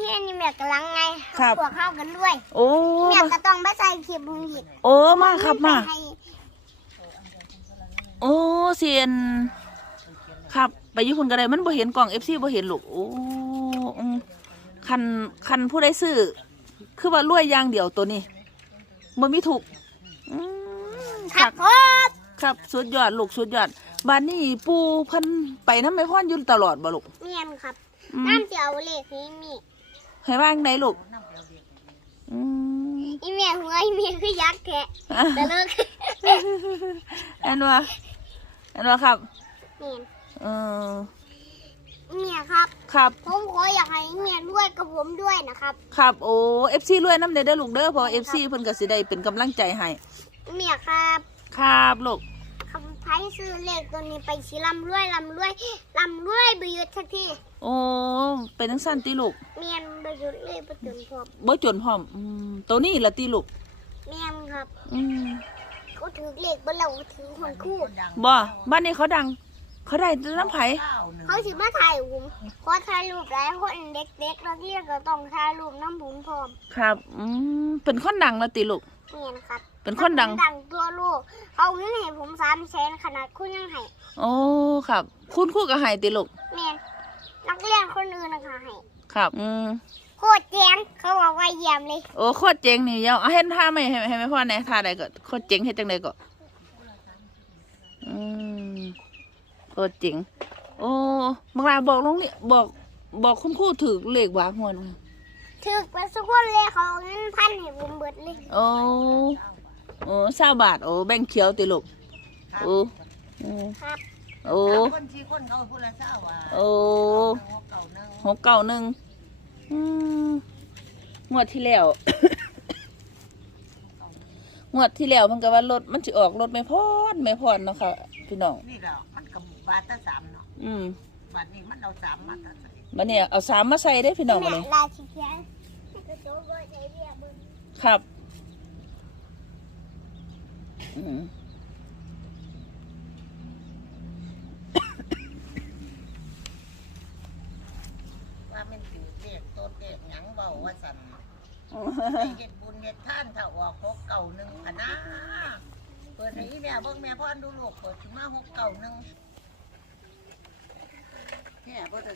เฮียนี่แม่กำลังไง ครับ พวกเข้ากันด้วย โอ้ แม่ก็ต้องไปใส่คลิปมึงอีก โอ้มาครับมาโอ้เซียนครับไปญี่ปุ่นก็ได้มันบ่เห็นกล่อง FC บ่เห็นลูกโอ้คันผู้ใดซื้อคือว่ารวยอย่างเดียวตัวนี้บ่มีถูก ครับผม ครับสุดยอดลูกสุดยอดบ้านนี้ปู่เพิ่นไปน้ำแม่พ่อนอยู่ตลอดบ่ลูก เมียนครับน้ำเจียวเหล็กนี่มี ให้ว่างไหนลูกอีเมียหัวอีเมียคือยักษ์แท้แต่เลิก อันว่าครับ เมียน เออ เมียครับ ครับ ผมขออยากให้เมียด้วยกับผมด้วยนะครับ ครับโอ้ FC รวยน้ำเด้อลูกเด้อเพอ FC เพิ่นก็สิได้เป็นกำลังใจให้ เมียครับ ครับลูก คำไพ่ซื้อเลขตัวนี้ไปชิลำรวยประยุทธ์สักที โอ้เป็นจังซั่นติลูก เมียนประยุทธ์เลยประจุนพร้อม บ่จนพร้อมตัวนี้ล่ะติลูก เมียนครับ อืม เขาถือเลขบนเราถือคนคู่ บ่บ้านนี้เขาดัง เขาได้น้ำไผ เขาถือมาถ่ายผมขอถ่ายรูปหลายคนเด็กๆนักเรียนก็ต้องถ่ายรูปน้ำผมพร้อม ครับเป็นคนดังแล้วติลูก เมียนครับ เป็นคนดัง ดังตัวลูกเอาเงินให้ผม300,000ขนาดคุณยังให้ โอ้ครับ คุณครูก็ให้ติลูก เมียนนักเรียนคนอื่นนะคะให้ ครับโคตรเจ๋งเขาบอกว่าเยี่ยมเลย โอ้โคตรเจ๋งนี่เอาเห็นท่าไหมให้แม่พ่อแหน่ท่าใดก็โคตรเจ๋งเฮ็ดจังไดก็โคตรเจ๋งโอ้บางรายบอกลงนี่บอกคุณครูถือเลขว่าหวน ถือไปสักคนเลยเขาเอาเงิน1,000ให้ผมเบิดเลย โอ้20 บาทโอ้แบ่งเขียวติลูกโอ้ ครับ โอ้ คน4คนเขาพูดละ20 ว่า โอ้691งวดที่แล้ว งวดที่แล้วมันก็ว่ารถมันสิออกรถไม่พอดเนาะค่ะพี่น้อง นี่ดอกมันก็บาทละ3เนาะบาทนี้มันเอา3มาตัดใส่ บัดนี้เอา3มาใส่ได้พี่น้องบัดนี้ ลาชิเคียนกระโจกก็ใช้เรียบเบิ้ง ครับว่ามันสิเลขต้นเลขหยังเว้าว่าซั่นให้เฮ็ดบุญเฮ็ดทานถ้าออก691พะนะเปิดให้อีแม่เบิ่งแม่พรดูลูกเปิดสิมา691แม่บ่ได้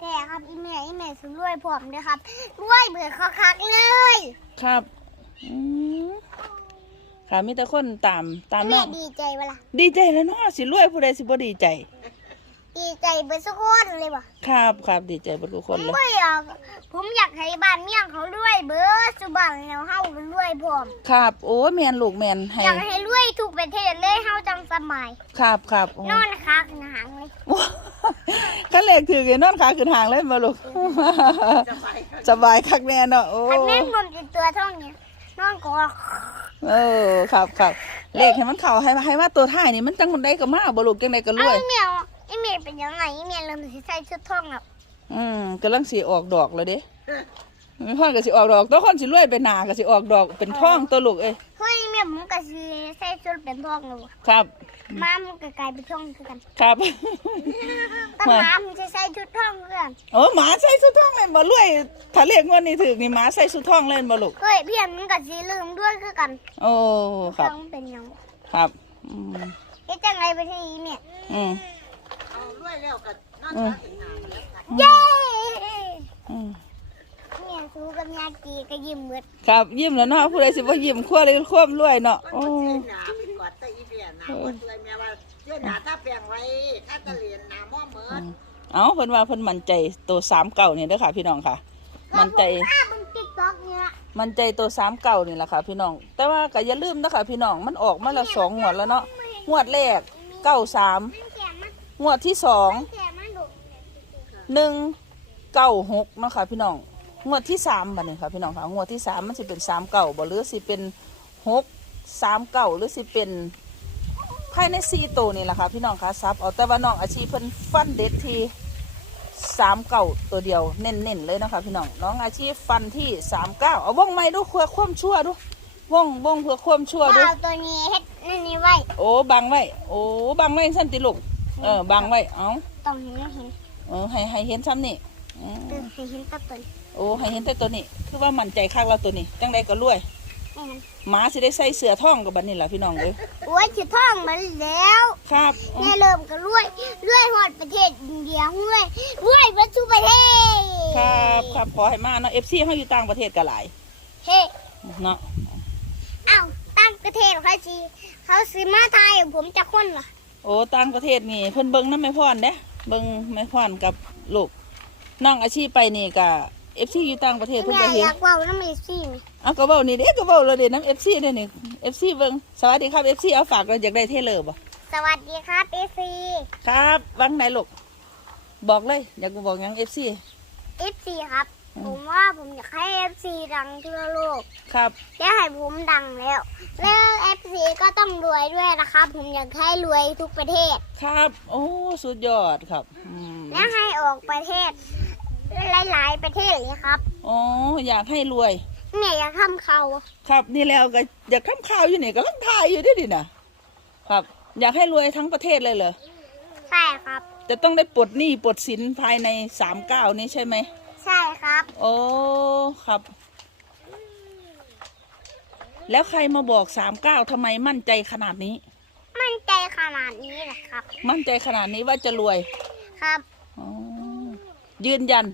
แต่ครับอีเมลสุดรวยผมด้วยครับรวยเบื่อคักๆเลย ครับค่ะมีแต่คนตาม แม่ น้อง ดีใจเวลา ดีใจแล้วเนาะสิรวยผู้ใดสิบ่ดีใจ ดีใจเบื่อสักคนเลยว่ะ ครับดีใจเบ่ทุกคนเลย ผมอยากให้บ้านเมี่ยงเขารวยเบื่อสุบังแล้วเฮาเป็นรวยผม ครับโอ้แม่นลูกแม่นให้ อยากให้รวยทุกประเทศเลยเฮาจังสบาย ครับโอ้ นอนคักหางเลย คันเลขถือกันนอนขาขึ้นหางเลยบ่ลูก สบายคักแน่เนาะโอ้ คันแม่นผมติดตัวเท่านี้นอนกอด ครับเลขให้มันเข้าให้มาตัวท้ายนี่มันจังได้ก็มาบ่ลูกจังได๋ก็รวย อีเมลเป็นยังไงอีเมลเริ่มสิใส่ชุดทองแล้ว กำลังสิออกดอกแล้วเด้มีพ่อก็สิออกดอกตัวคนสิรวยไปหนาก็สิออกดอกเป็นทองตัวลูกเอ้ย เฮ้ยอีเมลผมก็สิใส่ชุดเป็นทองแล้ว ครับ ม้ามันก็กลายเป็นทองคือกัน ครับ แต่ม้ามันจะใส่ชุดทองคือกัน โอ้หมาใส่สุดทองเลยบ่รวยถ้าเลขงวดนี้ถึกนี่หมาใส่สุดทองเล่นบ่ลูก เฮ้ยเพี้ยนมันก็สิลืมด้วยคือกัน โอ้ครับ ต้องเป็นหยัง ครับ เฮ็ดจังไรไปที่อีเมล เอารวยแล้วก็นอนพักอีกหน้าแล้วค่ะ เย้เนี่ยสูกับยากีก็ยิ้มเบิด ครับยิ้มแล้วเนาะผู้ใดสิบ่ยิ้มคั่วเลยควบรวยเนาะ มัน โอ้ บ่สิหน้าเป็นกอดตะอีเปียหน้าบ่สวยแม่ว่าเจ้าหน้าถ้าแปลงไว้ถ้าตะเลียนหน้าม่อเหมือน เอ้าเพิ่นว่าเพิ่นมั่นใจตัว39นี่เด้อค่ะพี่น้องค่ะมั่นใจ มึงติ๊กต็อกเนี่ย มันใจตัว39นี่แหละค่ะพี่น้องแต่ว่าก็อย่าลืมนะคะพี่น้องมันออกมาแล้ว2งวดแล้วเนาะงวดแรก93 มันแก่มัน งวดที่2 แก่มันดุ 196เนาะค่ะพี่น้องงวดที่3บัดนี้ค่ะพี่น้องค่ะงวดที่3มันสิเป็น39บ่หรือสิเป็น639หรือสิเป็นภายใน4ตัวนี่แหละค่ะพี่น้องค่ะซับเอาแต่ว่าน้องอาชีพเพิ่นฟันเด็ดที่39ตัวเดียวเน้นๆเลยนะคะพี่น้องน้องอาชีพฟันที่39เอาวงไม้ดูเพื่อความชั่วดูวงเพื่อความชั่วดู เอาตัวนี้เฮ็ดนี่ไว้ โอ้บังไว้โอ้บังไว้สั้นติลูกบังไว้เอา ต้องเห็น ให้เห็นซ้ำนี่ ให้เห็นตะตุน โอ้ให้เห็นแต่ตัวนี้คือว่ามั่นใจคักเราตัวนี้จังใดก็รวย แม่น หมาสิได้ใส่เสื้อท่องกับบัดนี้ล่ะพี่น้องเอ้ย โอ้ยจะท่องมาแล้ว ครับ แม่เริ่มก็รวยฮอดประเทศอินเดียรวยมาทุกประเทศ ครับขอให้มาเนาะ FC เฮาอยู่ต่างประเทศก็หลาย เฮ้ เนาะ เอ้าตั้งประเทศเขาซื้อมาไทยผมจะคนเหรอ โอ้ต่างประเทศนี่เพิ่นเบิ่งนำแม่พรเด้เบิ่งแม่พรกับลูกน้องอาชีพไปนี่ก็ FC อยู่ต่างประเทศเพิ่น แม่ ก็เห็ อน ยากเว่าน้ำมีซี่ไหม เอาก็เว้านี่เด้ก็เว้าแล้วเด้นำ FC เด้นี่ FC เบิ่งสวัสดีครับ FC เอาฝากเราอยากได้เทเลอร์บ่ สวัสดีครับเอซี ครับวังไหนลูกบอกเลยอยากบอกหยัง FC เอฟซีครับ ผมว่าผมอยากให้เอฟซีดังทั่วโลก ครับ อยากให้ผมดังแล้วเอฟซีก็ต้องรวยด้วยนะครับ ผมอยากให้รวยทุกประเทศ ครับโอ้สุดยอดครับและให้ออกประเทศหลายๆประเทศเลยครับ อ๋ออยากให้รวย แม่อยากทำเขา ครับนี่แล้วก็อยากทำข่าวอยู่นี่ก็ลังถ่ายอยู่ด้วยดินะครับ อยากให้รวยทั้งประเทศเลยเหรอ ใช่ครับ จะต้องได้ปลดหนี้ปลดสินภายใน39นี้ใช่ไหม ใช่ครับ โอ้ครับ แล้วใครมาบอก39ทำไมมั่นใจขนาดนี้ มั่นใจขนาดนี้แหละครับ มั่นใจขนาดนี้ว่าจะรวย ครับ อ๋อยืนยัน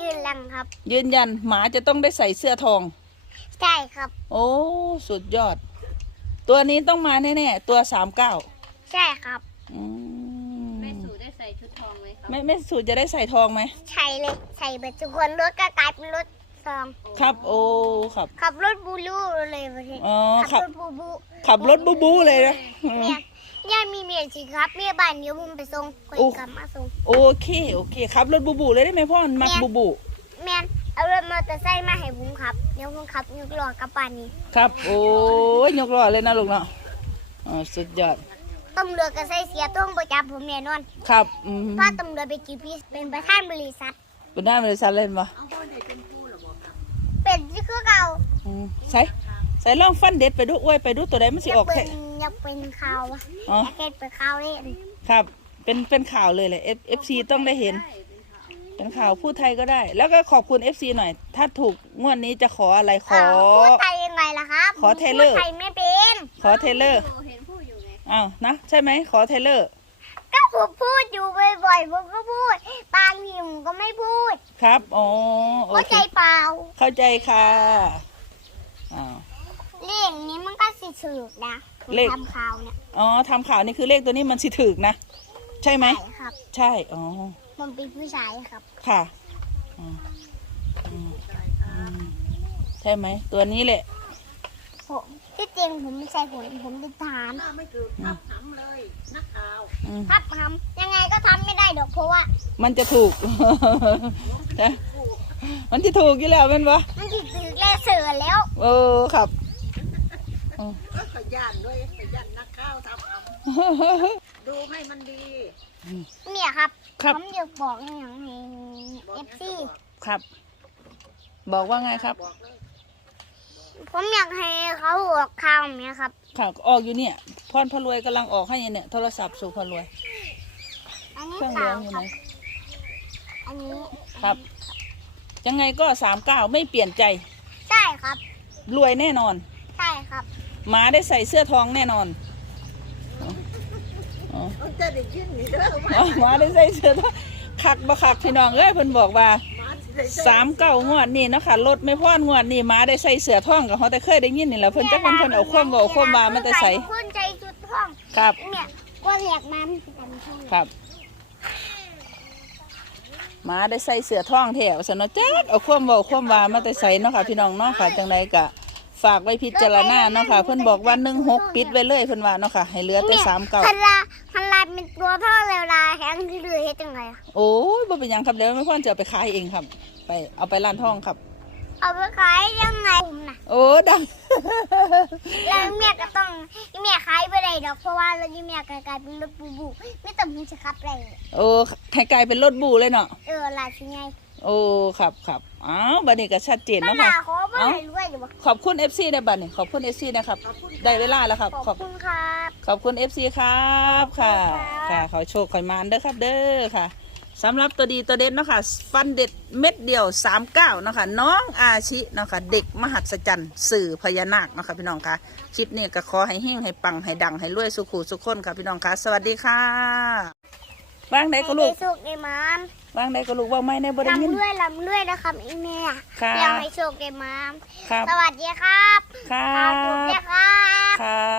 ยืนลังครับ ยืนยันหมาจะต้องได้ใส่เสื้อทอง ใช่ครับ โอ้สุดยอด ตัวนี้ต้องมาแน่ๆตัว39 ใช่ครับ อืม แม่สู่ได้ใส่ชุดทองไหมครับ ไม่สูตรจะได้ใส่ทองไหม ใช่เลยใส่บัตรทุกคนรถก็กลายเป็นรถซอง ครับโอ้ครับ ขับรถบูลูเลยประเทศ อ๋อ ขับรถบู ขับรถบูบูเลยนะ เนี่ยมีเมียสิครับเมียบ้านเดี๋ยวผมไปส่งคน โอ้ กลับมาส่ง โอเคขับรถบูบูเลยได้ไหมพ่อมัก แม่ บูบู แมนเอารถมอเตอร์ไซค์มาให้ผมขับเดี๋ยวผมขับยกล้อกลับบ้านนี้ ครับโอ้ยยกล้อเลยนะลูกเนาะอ๋อสุดยอด ตำรวจก็ใส่เสียต้องประจับผมแน่นอน ครับเพราะตำรวจไปกี่ปีเป็นประธานบริษัท เป็นหน้าบริษัทเล่นปะ เป็นที่คือเก่า ใส่ลองฟันเด็ดไปดูอ้วยไปดูตัวใดมันสิออก เป็ แท้ นอยากเป็นข่าวอะ อ๋อ อยากเป็นข่าวเล่น ครับเป็นข่าวเลยแหละ FC ต้องได้เห็น เป็นข่าวพูดไทยก็ได้ แล้วก็ขอบคุณ FC หน่อย ถ้าถูกงวดนี้จะขออะไรขอ พูดไทยยังไงล่ะครับ ขอเทเลอร์ พูดไทยไม่เป็น ขอเทเลอร์ เห็นผู้อยู่ไง อ้าวนะใช่ไหมขอเทเลอร์ ก็ผมพูดอยู่บ่อยๆผมก็พูดบางทีผมก็ไม่พูด ครับอ๋อโอ เข้า เค ใจเปล่า เข้าใจค่ะอ้าว เลขนี้มันก็สิถูกนะ เลข ทำข่าวเนี่ย อ๋อทำข่าวนี่คือเลขตัวนี้มันสิถึกนะ ใช่ไหม ใช่ครับ ใช่อ๋อ มันเป็นผู้ชายครับ ค่ะอืมใช่ไหมตัวนี้แหละ ผมที่จริงผมไม่ใช่ผมเป็นทหาร ถ้าไม่ถือทับทำเลยนักข่าว อืม ครับทำยังไงก็ทำไม่ได้ดอกเพราะว่า มันจะถูก นะมันจะถูกอยู่แล้วเป็นปะ มันติดตึกแล่เสือแล้ว เออครับ ก็ขยันด้วยขยันนักข่าวทำดูให้มันดี เนี่ยครับ ครับ ผมอยากบอกอย่างให้เอฟซี ครับ บอกว่าไงครับ บอกเลย ผมอยากให้เขาออกข่าวเนี่ยครับ ค่ะออกอยู่เนี่ยพรพรวยกำลังออกให้เนี่ยโทรศัพท์สู่พรรวย อันนี้ เครื่อง ข่า เลี้ยว งอยู่ ค ไห รั น บ อันนี้ ครับ ยังไงก็39ไม่เปลี่ยนใจ ใช่ครับ รวยแน่นอน ใช่ครับ หมาได้ใส่เสื้อทองแน่นอนอ๋อ มันจะได้ยินนี่เด้อ อ๋อหมาได้ใส่เสื้อทองคักบ่คักพี่น้องเอ้ยเพิ่นบอกว่า มาสิได้ใส่ 39งวดนี่เนาะค่ะรถไม่พอนงวดนี่หมาได้ใส่เสื้อทองกับเขาแต่เคยได้ยินนี่แหละเพิ่นจักเพิ่นเอาความเว้าความว่ามันแต่ใส่ คนใจชุดท่อง ครับ เนี่ยก็แหลกมันกันท่อง ครับหมาได้ใส่เสื้อทองแถวสนอจักเอาความเว้าความว่ามาแต่ใส่เนาะค่ะพี่น้องเนาะค่ะจังไดก็ฝากไว้พิจารณาเนาะค่ะเพิ่นบอกว่า16ปิดไว้เลยเพิ่นว่าเนาะค่ะให้เหลือแต่39 พันลาเป็นตัวท่อเร็วลาแข็งที่เหลือเฮ็ดจังไงอะ โอ้ยบ่เป็นหยังครับเดี๋ยวไม่พ่อนจะเอาไปขายเองครับ ไปเอาไปร้านทองครับ เอาไปขายยังไงผมน่ะ โอ้ดัง แล้วเมียก็ต้องเมียขายไปได้ดอกเพราะว่าแล้วเมียกลายเป็นรถบูบูไม่ต้องมีจะขับได้ โอ้ให้กลายเป็นรถบูเลยเนาะ ลาสิไง โอ้ครับอ้าวบัดนี้ก็ชัดเจน มัน เนาะ ลา ค่ะ ขอบ่ให้รวยอยู่บ่ ขอบคุณ FC ได้บัดนี้ขอบคุณ FC นะครับได้เวลาแล้วครับ ขอบคุณครับ ขอบคุณ FC ครับค่ะ ขอบคุณครับ ค่ะขอโชคขอมานเด้อครับเด้อค่ะ สำหรับตัวดีตัวเด็ดเนาะค่ะฟันเด็ดเม็ดเดียว39เนาะค่ะน้องอาชิเนาะค่ะเด็กมหัศจรรย์สื่อพญานาคเนาะค่ะพี่น้องค่ะคลิปนี้ก็ขอให้เฮงให้ปังให้ดังให้รวยสุขุสุขคนค่ะพี่น้องค่ะสวัสดีค่ะวางได้ก็ลูก ให้สุกได้มาม วางได้ก็ลูกว่าไม่ได้บ่ได้ยิน ลำด้วยนะครับอีแม่ ค่ะ อยากให้สุกได้มาม ครับ สวัสดีครับ ครั ขอบคุณ บ นะครับ ครับ